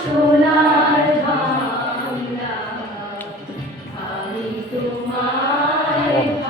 সোনার আমি তোমায়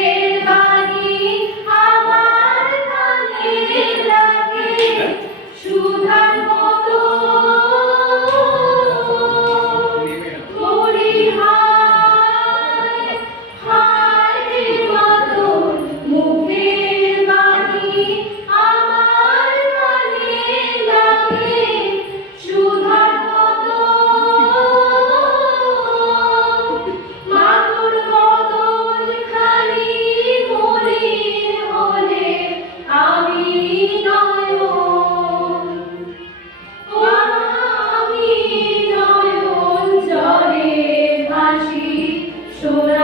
সোনার